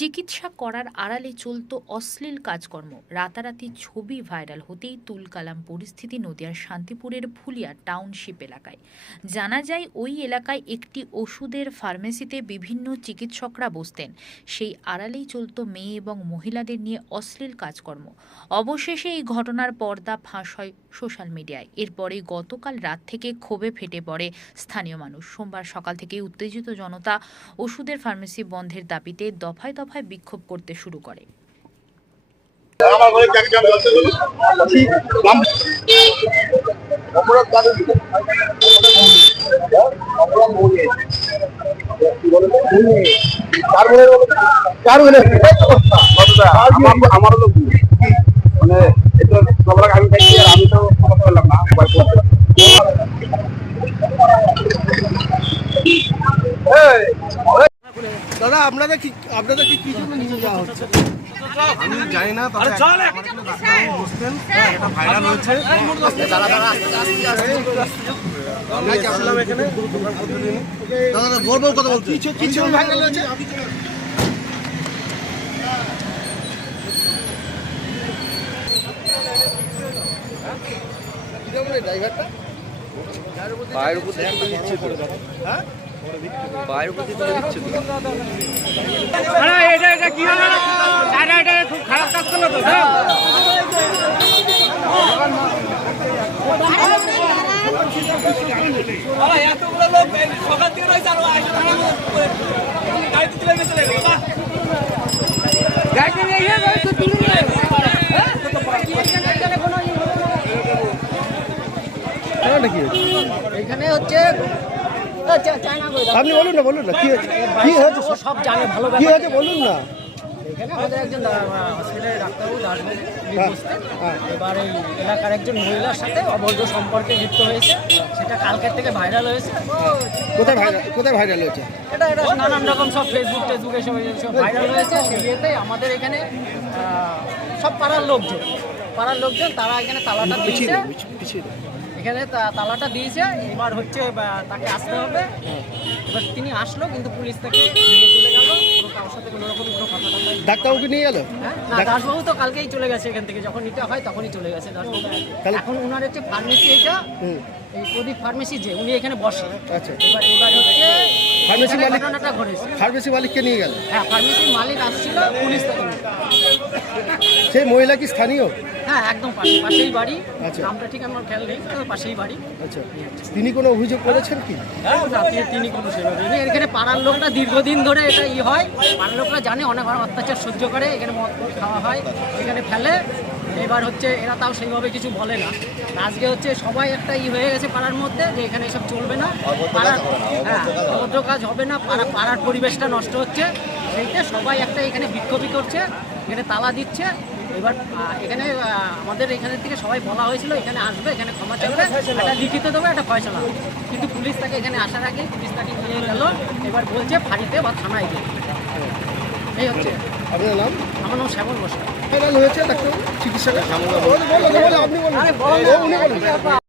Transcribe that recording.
চিকিৎসা করার আড়ালে চলত অশ্লীল কাজকর্ম। রাতারাতি ছবি ভাইরাল হতেই তুলকালাম পরিস্থিতি নদিয়ার শান্তিপুরের ফুলিয়া টাউনশিপ এলাকায়। জানা যায়, ওই এলাকায় একটি ওষুধের ফার্মেসিতে বিভিন্ন চিকিৎসকরা বসতেন। সেই আড়ালেই চলত মেয়ে এবং মহিলাদের নিয়ে অশ্লীল কাজকর্ম। অবশেষে এই ঘটনার পর্দা ফাঁস হয় সোশ্যাল মিডিয়ায়। এরপরে গতকাল রাত থেকে ক্ষোভে ফেটে পড়ে স্থানীয় মানুষ। সোমবার সকাল থেকে উত্তেজিত জনতা ওষুধের ফার্মেসি বন্ধের দাবিতে দফায় দফায় বিক্ষোভ করতে শুরু করে। আমার ঘরে যাকে যাবে আছে বলুন ঠিক নাম অপরাধ কাদের দিকে অপরাধ মনে আমি তো দাদা আপনাদের কি আপনাদের কি কি জন্য নিয়ে যাওয়া হচ্ছে? আমি জানি না তবে বসতেন। এটা ভাইরাল হয়েছে। আমরা গেছিলাম এখানে? দাদা দাদা বলব কথা বলছি কিছু কিছু ভাইরাল হয়েছে? ড্রাইভারটা পায়ের উপর তো পায়ের উপর দিয়ে তুলে দিচ্ছে তো এতগুলো লোক সকাল থেকে রয়েছে আরও গাড়িতে তুলে গেছে গাড়িতে নিয়ে গিয়ে গাড়িতে তুলে এখানে হচ্ছে ও, চা- চায়না করে দাও। আপনি বলুন না বলুন না কি হয়েছে? কি হয়েছে? সব জানে ভালো কি হয়েছে বলুন না। এখানে আমাদের একজন হসপিটালের ডাক্তারবাবু দাসবাবু উনি হ্যাঁ, হ্যাঁ। এবার এই এলাকার একজন মহিলার সাথে অবৈধ সম্পর্কে লিপ্ত হয়েছে। সেটা কালকের থেকে ভাইরাল হয়েছে। কোথায় ভাইরাল কোথায় ভাইরাল হয়েছে? এটা এটা নানান রকম সব ফেসবুক টেসবুক এসব সব ভাইরাল হয়েছে। সেই ইয়েতেই আমাদের এখানে সব পাড়ার লোকজন পাড়ার লোকজন তারা এখানে তালাটা পিছিয়ে দিয়েছে। এখানে তালাটা দিয়েছে এবার হচ্ছে তাকে আসতে হবে। এবার তিনি আসলো কিন্তু পুলিশ তাকে নিয়ে চলে গেল। কোনো কারোর সাথে কোনো রকম কোনো কথা টথা ডাক্তারবাবুকে নিয়ে গেল? হ্যাঁ? দাসবাবু তো কালকেই চলে গেছে এখান থেকে। যখন নিতে হয় তখনই চলে গেছে দাসবাবু। এখন ওনার হচ্ছে ফার্মেসি এটা হুম, এই প্রদীপ ফার্মেসি যে উনি এখানে বসে। আচ্ছা। এবার এবার হচ্ছে ফার্মেসি মালিক- ঘটনাটা ঘটেছে। ফার্মেসি মালিককে নিয়ে গেল? হ্যাঁ ফার্মেসির মালিক আসছিল পুলিশ তাকে নিয়ে গেছে। সেই মহিলা কি স্থানীয়? হ্যাঁ একদম পাশে পাশেই বাড়ি। আচ্ছা। নামটা ঠিক আমার খেয়াল নেই তবে পাশেই বাড়ি। আচ্ছা। তিনি কোনো অভিযোগ করেছেন কি? না, তিনি- তিনি কোনো সেভাবে নেই। এখানে পাড়ার লোকরা দীর্ঘদিন ধরে এটা ই হয়। পাড়ার লোকরা জানে অনেক অত্যাচার সহ্য করে এখানে মদ খাওয়া হয় এখানে ফেলে। এবার হচ্ছে এরা তাও সেইভাবে কিছু বলে না। আজকে হচ্ছে সবাই একটা ই হয়ে গেছে পাড়ার মধ্যে যে এখানে এসব চলবে না। পাড়ার হ্যাঁ কাজ হবে না পাড়া পাড়ার পরিবেশটা নষ্ট হচ্ছে। সেইতে সবাই একটা এখানে বিক্ষোভই করছে এখানে তালা দিচ্ছে। এবার এখানে আমাদের এখানে থেকে সবাই বলা হয়েছিল এখানে আসবে এখানে ক্ষমা চাইবে একটা লিখিত দেবে একটা ফয়সলা। কিন্তু পুলিশ তাকে এখানে আসার আগে পুলিশ তাকে নিয়ে গেল এবার বলছে ফাঁড়িতে বা থানায় গিয়ে। এই হচ্ছে। আপনার নাম? আমার নাম শ্যামল বসা। হয়েছে ডাক্তার বলুন, আপনি বলুন।